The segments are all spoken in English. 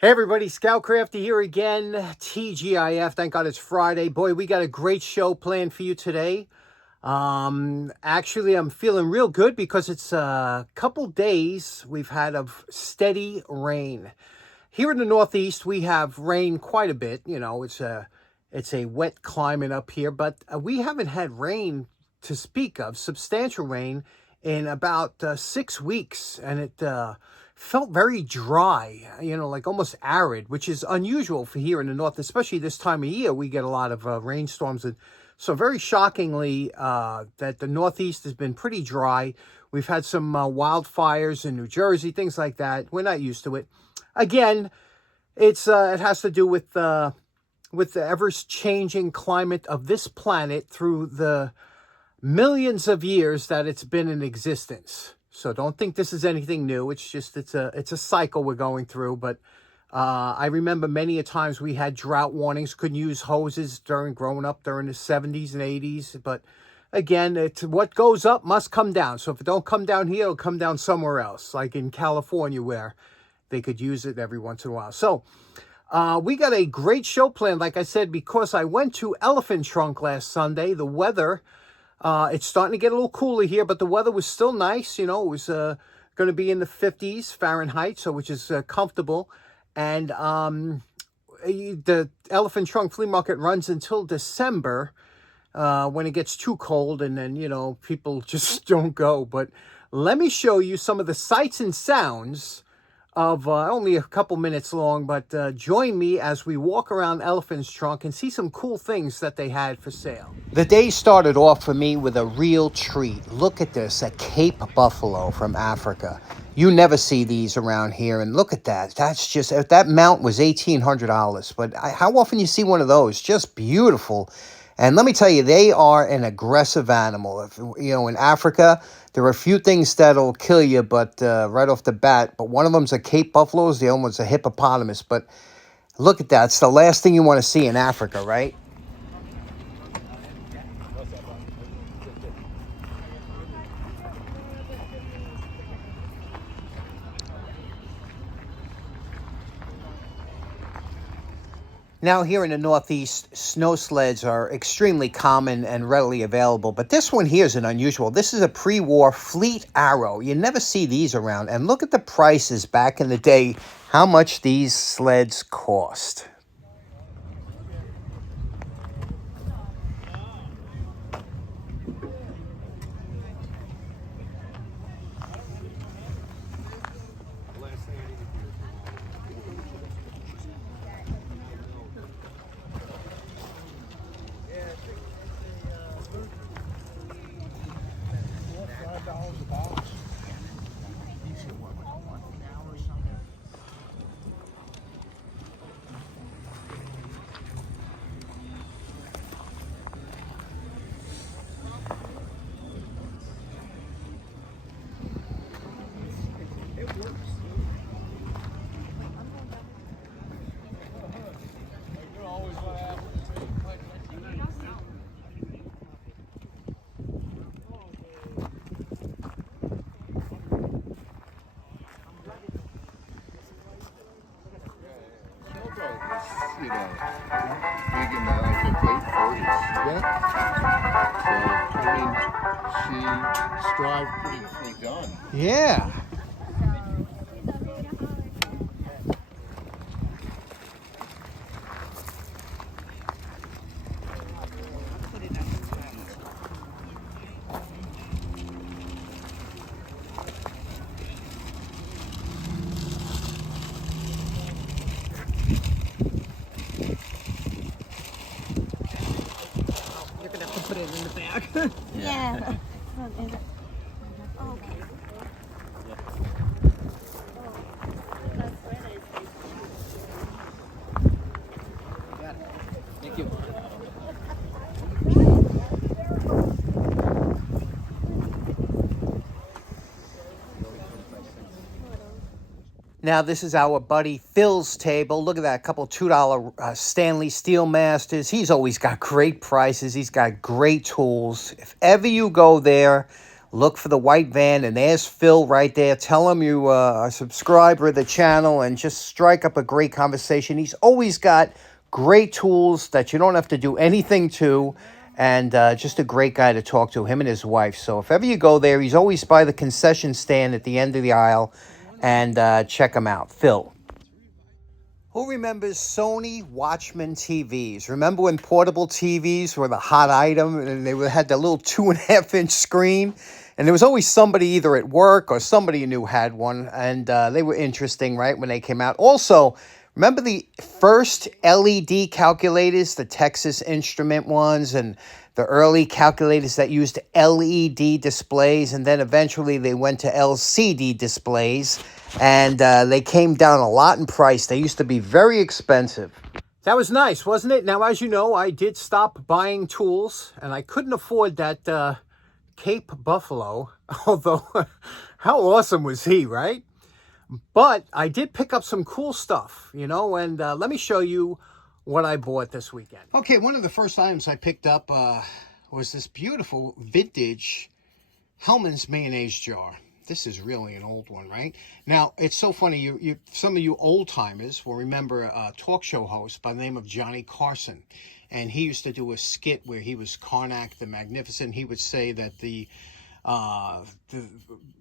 Hey everybody, Scoutcrafty here again, TGIF. Thank God it's Friday. Boy, we got a great show planned for you today. Actually, I'm feeling real good because it's a couple days we've had of steady rain. Here in the Northeast, we have rain quite a bit. You know, it's a wet climate up here, but we haven't had rain to speak of, substantial rain, in about 6 weeks, and it felt very dry, you know, like almost arid, which is unusual for here in the north, especially this time of year. We get a lot of rainstorms, and so very shockingly that the Northeast has been pretty dry. We've had some wildfires in New Jersey, things like that. We're not used to it. Again, it has to do with the ever-changing climate of this planet through the millions of years that it's been in existence. So don't think this is anything new. It's just it's a cycle we're going through. But I remember many a times we had drought warnings, couldn't use hoses growing up during the 70s and 80s. But again, it's what goes up must come down. So if it don't come down here, it'll come down somewhere else, like in California where they could use it every once in a while. So we got a great show planned, like I said, because I went to Elephant Trunk last Sunday. The weather, it's starting to get a little cooler here, but the weather was still nice. You know, it was going to be in the 50s Fahrenheit, so which is comfortable. And the Elephant Trunk Flea Market runs until December when it gets too cold, and then, you know, people just don't go. But let me show you some of the sights and sounds of only a couple minutes long, but join me as we walk around Elephant's Trunk and see some cool things that they had for sale. The day started off for me with a real treat. Look at this, a Cape Buffalo from Africa. You never see these around here, and look at that. That's just, that mount was $1,800, but how often you see one of those? Just beautiful. And let me tell you, they are an aggressive animal. If, you know, in Africa, there are a few things that'll kill you, but right off the bat. But one of them's a Cape Buffalo, the other one's a hippopotamus. But look at that. It's the last thing you want to see in Africa, right? Now, here in the Northeast, snow sleds are extremely common and readily available, but this one here is an unusual. This is a pre-war Fleet Arrow. You never see these around, and look at the prices back in the day, how much these sleds cost. You know, big in the like the late 40s. Yeah. So I mean, she strived pretty done. Yeah. You're gonna have to put it in the bag. Yeah. Thank you. Now, this is our buddy Phil's table. Look at that, a couple $2 Stanley Steel Masters. He's always got great prices. He's got great tools. If ever you go there, look for the white van, and there's Phil right there. Tell him you are a subscriber of the channel and just strike up a great conversation. He's always got great tools that you don't have to do anything to, and just a great guy to talk to, him and his wife. So if ever you go there, he's always by the concession stand at the end of the aisle, and check him out. Phil. Who remembers Sony Watchman TVs? Remember when portable TVs were the hot item and they had that little 2.5-inch screen? And there was always somebody either at work or somebody you knew had one. And they were interesting, right, when they came out. Also, remember the first LED calculators, the Texas Instrument ones, and the early calculators that used LED displays, and then eventually they went to LCD displays, and they came down a lot in price. They used to be very expensive. That was nice, wasn't it? Now, as you know, I did stop buying tools, and I couldn't afford that Cape Buffalo, although how awesome was he, right? But I did pick up some cool stuff, you know, and let me show you what I bought this weekend. Okay, one of the first items I picked up was this beautiful vintage Hellmann's mayonnaise jar. This is really an old one, right? Now, it's so funny. Some of you old-timers will remember a talk show host by the name of Johnny Carson. And he used to do a skit where he was Karnak the Magnificent. He would say that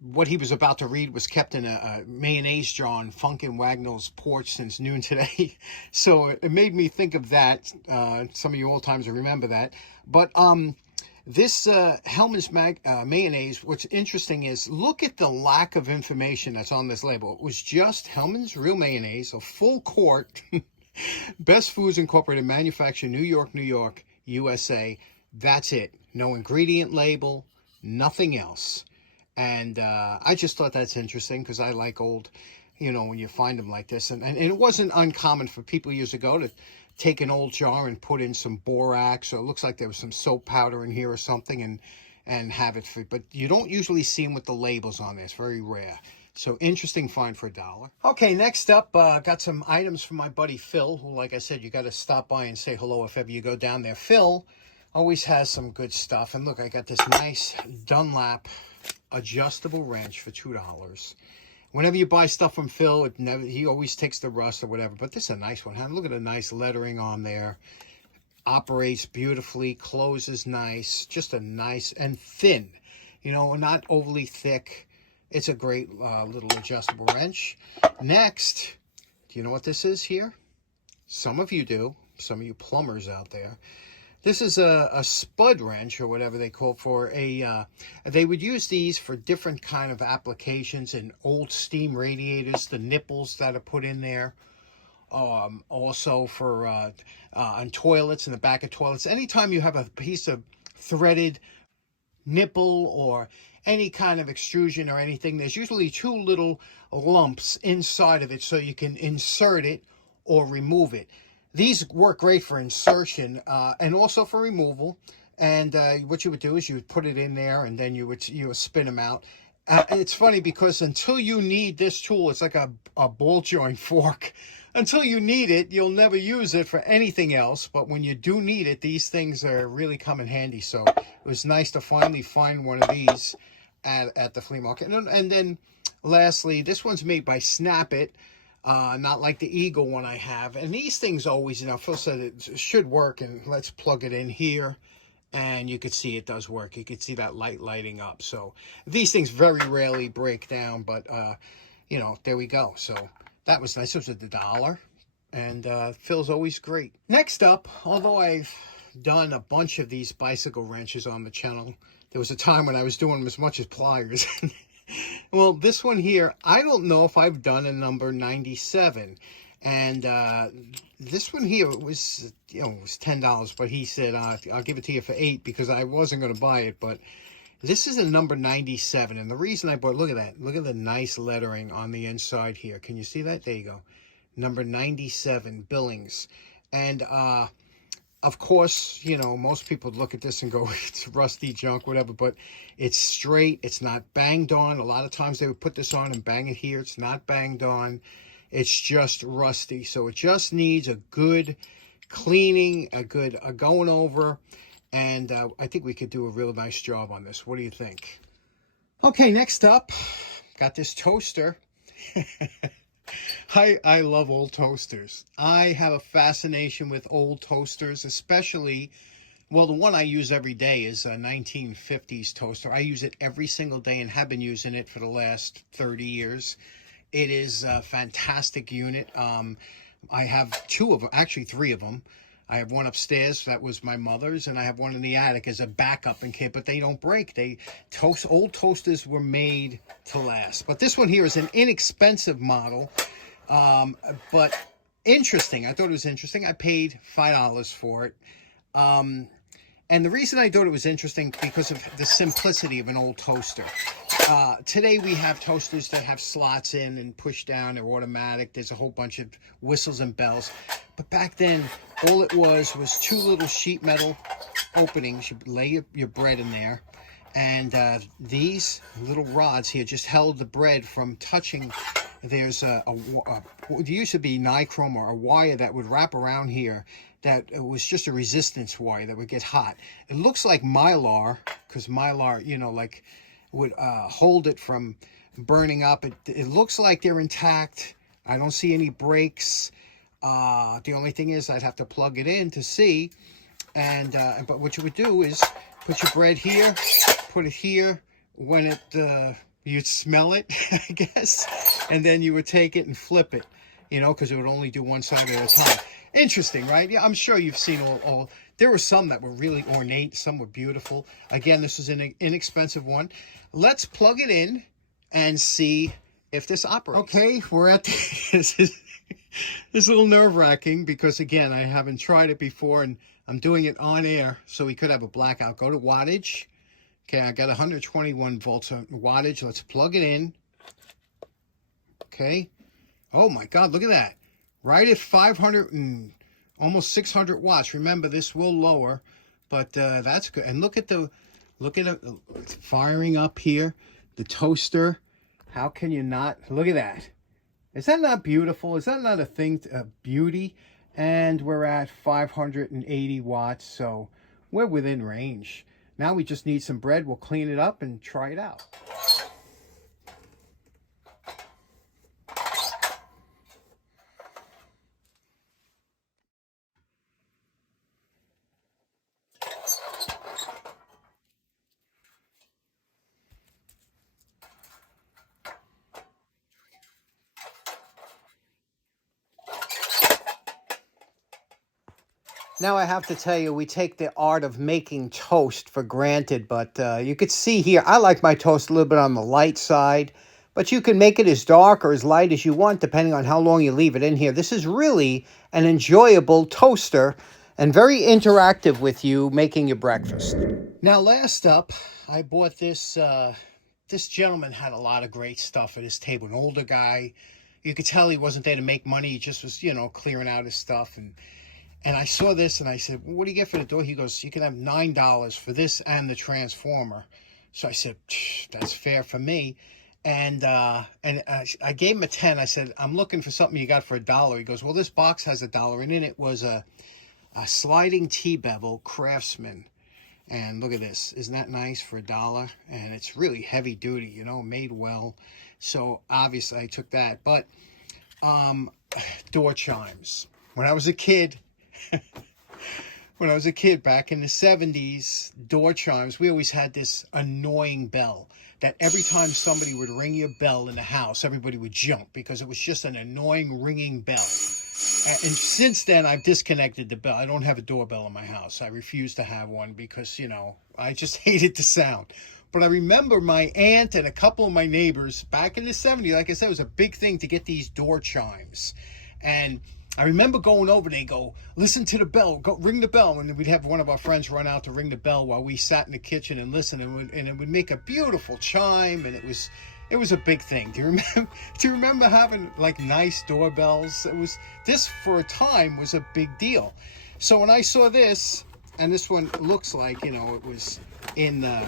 what he was about to read was kept in a mayonnaise jar on Funkin' Wagnall's porch since noon today. So it made me think of that. Some of you old timers will remember that. But this Hellmann's mayonnaise, what's interesting is look at the lack of information that's on this label. It was just Hellmann's real mayonnaise, a full quart. Best Foods Incorporated, manufacturer, New York, New York, USA. That's it. No ingredient label, nothing else. And I just thought that's interesting because I like old, you know, when you find them like this. And it wasn't uncommon for people years ago to take an old jar and put in some borax, or it looks like there was some soap powder in here or something, and have it for, but you don't usually see them with the labels on there. It's very rare. So interesting find for $1. Okay, next up, got some items from my buddy Phil, who, like I said, you got to stop by and say hello if ever you go down there. Phil always has some good stuff. And look, I got this nice Dunlap adjustable wrench for $2. Whenever you buy stuff from Phil, he always takes the rust or whatever. But this is a nice one, huh? Look at the nice lettering on there. Operates beautifully, closes nice, just a nice and thin, you know, not overly thick. It's a great little adjustable wrench. Next, do you know what this is here? Some of you do. Some of you plumbers out there. This is a spud wrench, or whatever they call it, for a, they would use these for different kind of applications in old steam radiators, the nipples that are put in there. Also for on toilets, in the back of toilets. Anytime you have a piece of threaded nipple or any kind of extrusion or anything, there's usually two little lumps inside of it so you can insert it or remove it. These work great for insertion and also for removal. And what you would do is you would put it in there, and then you would spin them out. It's funny because until you need this tool, it's like a ball joint fork. Until you need it, you'll never use it for anything else. But when you do need it, these things really come in handy. So it was nice to finally find one of these at the flea market. And then lastly, this one's made by Snap It. Not like the Eagle one I have. And these things always, you know, Phil said it should work. And let's plug it in here. And you could see it does work. You could see that light lighting up. So these things very rarely break down. But, you know, there we go. So that was nice. It was $1. And Phil's always great. Next up, although I've done a bunch of these bicycle wrenches on the channel, there was a time when I was doing them as much as pliers. Well, this one here, I don't know if I've done a number 97. And this one here was, you know, it was $10, but he said, I'll give it to you for $8 because I wasn't going to buy it. But this is a number 97. And the reason I bought, look at that. Look at the nice lettering on the inside here. Can you see that? There you go. Number 97, Billings. And, of course, you know, most people look at this and go, it's rusty junk, whatever, but it's straight. It's not banged on. A lot of times they would put this on and bang it here. It's not banged on. It's just rusty. So it just needs a good cleaning, a good going over. And I think we could do a real nice job on this. What do you think? Okay, next up, got this toaster. I love old toasters. I have a fascination with old toasters, especially, well, the one I use every day is a 1950s toaster. I use it every single day and have been using it for the last 30 years. It is a fantastic unit. I have two of them, actually three of them. I have one upstairs that was my mother's, and I have one in the attic as a backup in case, but they don't break. Old toasters were made to last. But this one here is an inexpensive model, but interesting. I thought it was interesting. I paid $5 for it. And the reason I thought it was interesting because of the simplicity of an old toaster. Today we have toasters that have slots in and push down. They're automatic. There's a whole bunch of whistles and bells. But back then, all it was two little sheet metal openings. You lay your bread in there. And these little rods here just held the bread from touching. There's what used to be nichrome or a wire that would wrap around here. That it was just a resistance wire that would get hot. It looks like Mylar, because Mylar, you know, like would hold it from burning up. It looks like they're intact. I don't see any breaks. The only thing is I'd have to plug it in to see. And but what you would do is put your bread here, put it here. When it you'd smell it, I guess, and then you would take it and flip it, you know, because it would only do one side at a time. Interesting, right? Yeah, I'm sure you've seen all. There were some that were really ornate. Some were beautiful. Again, this is an inexpensive one. Let's plug it in and see if this operates. Okay, we're at this is a little nerve-wracking because, again, I haven't tried it before, and I'm doing it on air, so we could have a blackout. Go to wattage. Okay, I got 121 volts on wattage. Let's plug it in. Okay. Oh, my God, look at that. Right at 500 and almost 600 watts. Remember, this will lower, but that's good. And look at it, it's firing up here. The toaster. How can you not? Look at that. Is that not beautiful? Is that not a thing, beauty? And we're at 580 watts, so we're within range. Now we just need some bread. We'll clean it up and try it out. Now I have to tell you, we take the art of making toast for granted, but you could see here, I like my toast a little bit on the light side, but you can make it as dark or as light as you want, depending on how long you leave it in here. This is really an enjoyable toaster and very interactive with you making your breakfast. Now, last up, I bought this. This gentleman had a lot of great stuff at his table, an older guy. You could tell he wasn't there to make money. He just was, you know, clearing out his stuff. And I saw this and I said, well, what do you get for the door? He goes, you can have $9 for this and the transformer. So I said, that's fair for me. And I gave him a 10. I said, I'm looking for something you got for $1. He goes, well, this box has $1. And in it was a sliding T-bevel Craftsman. And look at this. Isn't that nice for $1? And it's really heavy duty, you know, made well. So obviously I took that. But door chimes. When I was a kid, back in the 70s, door chimes, we always had this annoying bell that every time somebody would ring your bell in the house, everybody would jump because it was just an annoying ringing bell. And since then, I've disconnected the bell. I don't have a doorbell in my house. I refuse to have one because, you know, I just hated the sound. But I remember my aunt and a couple of my neighbors back in the 70s, like I said, it was a big thing to get these door chimes. And I remember going over and they go, listen to the bell, go ring the bell. And we'd have one of our friends run out to ring the bell while we sat in the kitchen and listened. And it would make a beautiful chime. And it was a big thing. Do you remember having like nice doorbells? This for a time was a big deal. So when I saw this, and this one looks like, you know, it was in the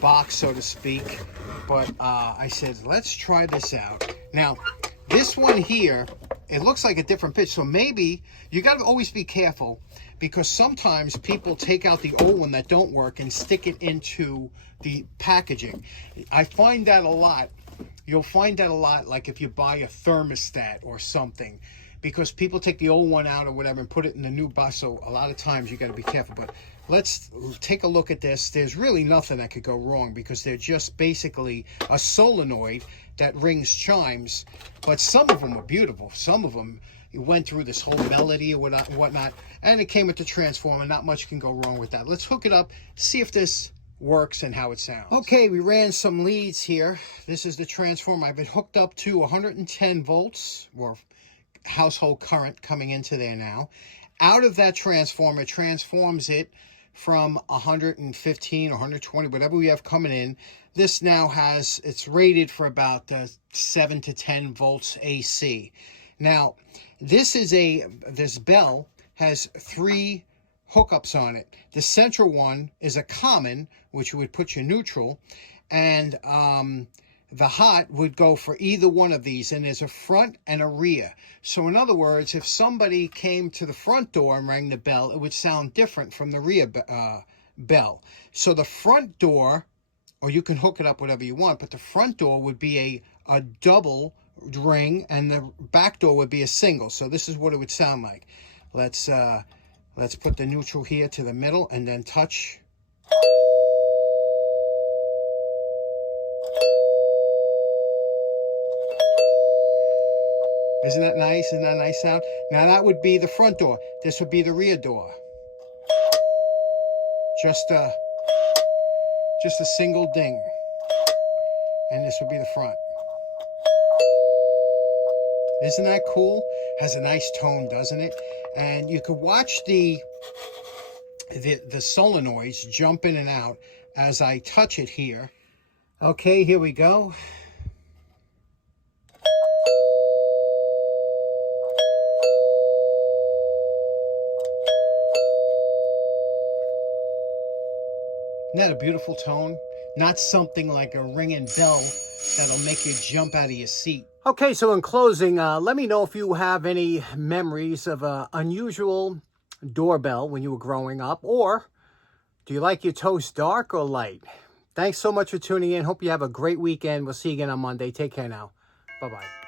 box, so to speak. But I said, let's try this out. Now, this one here it looks like a different pitch. So maybe you got to always be careful, because sometimes people take out the old one that don't work and stick it into the packaging. I find that a lot. You'll find that a lot, like if you buy a thermostat or something, because people take the old one out or whatever and put it in the new box. So a lot of times you got to be careful. But let's take a look at this. There's really nothing that could go wrong, because they're just basically a solenoid that rings chimes. But some of them are beautiful. Some of them, you went through this whole melody or whatnot, and it came with the transformer. Not much can go wrong with that. Let's hook it up, see if this works and how it sounds. Okay, we ran some leads here. This is the transformer. I've been hooked up to 110 volts, or household current coming into there now. Out of that transformer, transforms it from 115 or 120, whatever we have coming in. This now has, it's rated for about 7 to 10 volts AC. Now, this bell has 3 hookups on it. The central one is a common, which would put you neutral, and the hot would go for either one of these, and there's a front and a rear. So in other words, if somebody came to the front door and rang the bell, it would sound different from the rear bell. So the front door, or you can hook it up whatever you want, but the front door would be a double ring, and the back door would be a single. So this is what it would sound like. Let's put the neutral here to the middle and then touch. Isn't that nice? Isn't that a nice sound? Now that would be the front door. This would be the rear door. Just a single ding. And this would be the front. Isn't that cool? Has a nice tone, doesn't it? And you could watch the solenoids jump in and out as I touch it here. Okay, here we go. Isn't that a beautiful tone? Not something like a ringing bell that'll make you jump out of your seat. Okay, so in closing, let me know if you have any memories of an unusual doorbell when you were growing up, or do you like your toast dark or light? Thanks so much for tuning in. Hope you have a great weekend. We'll see you again on Monday. Take care now. Bye-bye.